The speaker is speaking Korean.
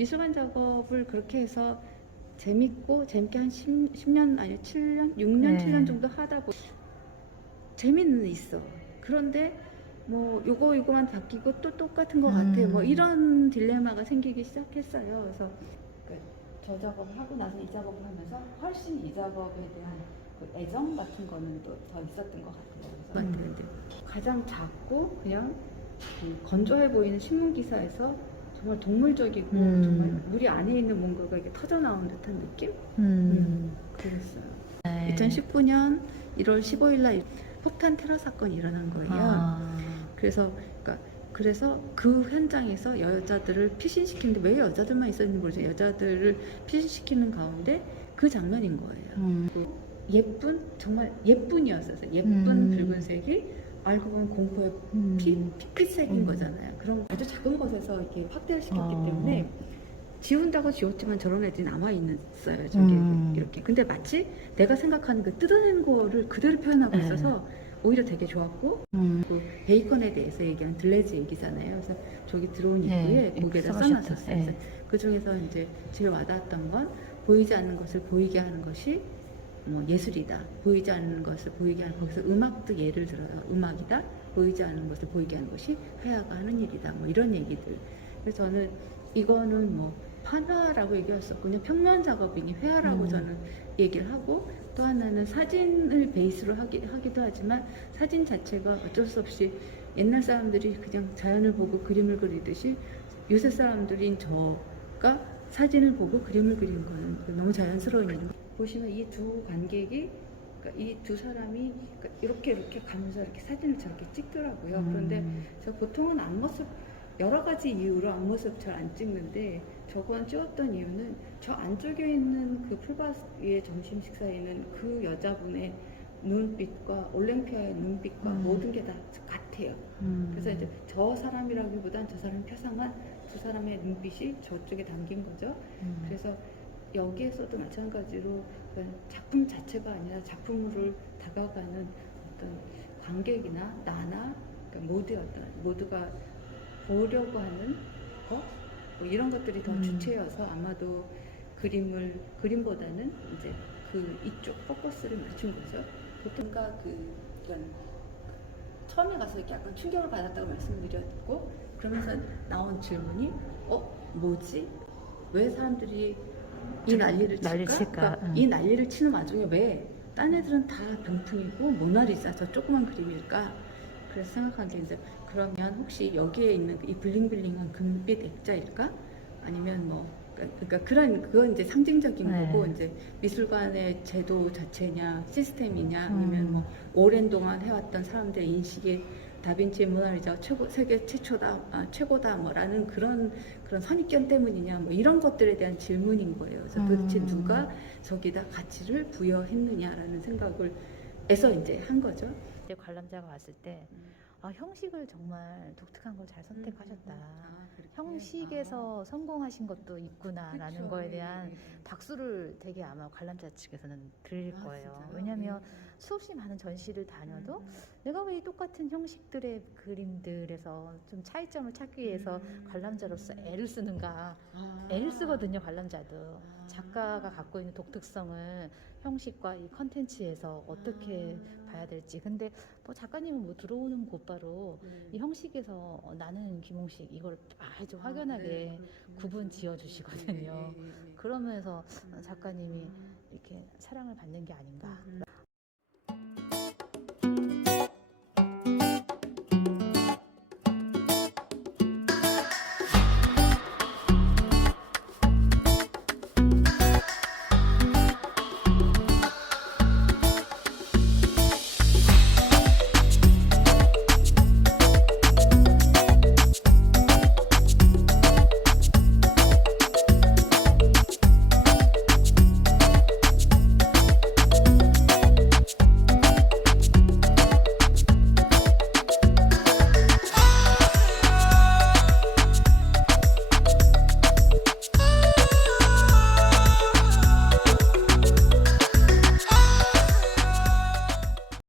미술관 작업을 그렇게 해서 재밌게 한 10년 아니 7년, 6년, 네. 7년 정도 하다 보니 재미는 있어. 그런데 뭐 요거만 바뀌고 또 똑같은 것 같아. 뭐 이런 딜레마가 생기기 시작했어요. 그래서 저 작업을 하고 나서 이 작업을 하면서 훨씬 이 작업에 대한 그 애정 같은 거는 또 더 있었던 것 같아요. 그래서 근데 가장 작고 그냥 그 건조해 보이는 신문 기사에서 정말 동물적이고 정말 우리 안에 있는 뭔가가 이렇게 터져 나온 듯한 느낌? 그랬어요. 네. 2019년 1월 15일 날 폭탄 테러 사건이 일어난 거예요. 그래서 그 현장에서 여자들을 피신시키는데 왜 여자들만 있었는지 모르죠. 여자들을 피신시키는 가운데 그 장면인 거예요. 예쁜 정말 예쁜이었어요. 예쁜 붉은색이 알고 보면 공포의 피빛색인 거잖아요. 그런 아주 작은 것에서 이렇게 확대를 시켰기 때문에 지운다고 지웠지만 저런 애들이 남아있어요. 저기 이렇게. 근데 마치 내가 생각하는 그 뜯어낸 거를 그대로 표현하고 있어서 오히려 되게 좋았고 그 베이컨에 대해서 얘기한 들레즈 얘기잖아요. 그래서 저기 들어온 입구에 거기에다 써놨었어요. 그래서 그 중에서 이제 제일 와닿았던 건 보이지 않는 것을 보이게 하는 것이 뭐 예술이다. 보이지 않는 것을 보이게 하는 거기서 음악도 예를 들어요. 음악이다. 보이지 않는 것을 보이게 하는 것이 회화가 하는 일이다. 뭐 이런 얘기들. 그래서 저는 이거는 뭐 판화라고 얘기했었고 그냥 평면 작업이니 회화라고 저는 얘기를 하고 또 하나는 사진을 베이스로 하기도 하지만 사진 자체가 어쩔 수 없이 옛날 사람들이 그냥 자연을 보고 그림을 그리듯이 요새 사람들인 저가 사진을 보고 그림을 그린 거는 너무 자연스러운 일인 거예요. 보시면 이 두 관객이 그러니까 이 두 사람이 그러니까 이렇게 가면서 이렇게 사진을 저렇게 찍더라고요. 그런데 저 보통은 앞모습 여러 가지 이유로 앞모습 잘 안 찍는데 저건 찍었던 이유는 저 안쪽에 있는 그 풀밭 위에 점심 식사에 있는 그 여자분의 눈빛과 올랭피아의 눈빛과 모든 게 다 같아요. 그래서 이제 저 사람이라기보단 저 사람 표상한 두 사람의 눈빛이 저쪽에 담긴 거죠. 그래서 여기에서도 마찬가지로 작품 자체가 아니라 작품을 다가가는 어떤 관객이나 나나 그러니까 모두가 보려고 하는 거 뭐 이런 것들이 더 주체여서 아마도 그림보다는 이제 그 이쪽 포커스를 맞춘 거죠. 보통가 이건 처음에 가서 이렇게 약간 충격을 받았다고 말씀드렸고 그러면서 나온 질문이 뭐지? 왜 사람들이 이 난리를 칠까? 그러니까 이 난리를 치는 와중에 왜 딴 애들은 다 병풍이고 모나리자 저 조그만 그림일까? 그래서 생각한 게 이제 그러면 혹시 여기에 있는 이 블링블링한 금빛 액자일까? 아니면 뭐 그러니까 그건 이제 상징적인 거고 이제 미술관의 제도 자체냐 시스템이냐 아니면 뭐 오랜 동안 해왔던 사람들의 인식이 다빈치의 모나리자가 세계 최고다 뭐라는 그런 선입견 때문이냐 뭐 이런 것들에 대한 질문인 거예요. 그래서 도대체 누가 저기다 가치를 부여했느냐라는 생각을 해서 이제 한 거죠. 이제 관람자가 왔을 때 형식을 정말 독특한 걸 잘 선택하셨다. 형식에서 성공하신 것도 있구나라는 거에 대한 박수를 되게 아마 관람자 측에서는 드릴 거예요. 왜냐하면 수없이 많은 전시를 다녀도 내가 왜 이 똑같은 형식들의 그림들에서 좀 차이점을 찾기 위해서 관람자로서 애를 쓰는가. 애를 쓰거든요, 관람자도. 작가가 갖고 있는 독특성을 형식과 이 컨텐츠에서 어떻게 봐야 될지. 근데 뭐 작가님은 뭐 들어오는 곧바로 이 형식에서 나는 김홍식 이걸 아주 확연하게 구분 지어 주시거든요. 그러면서 작가님이 이렇게 사랑을 받는 게 아닌가.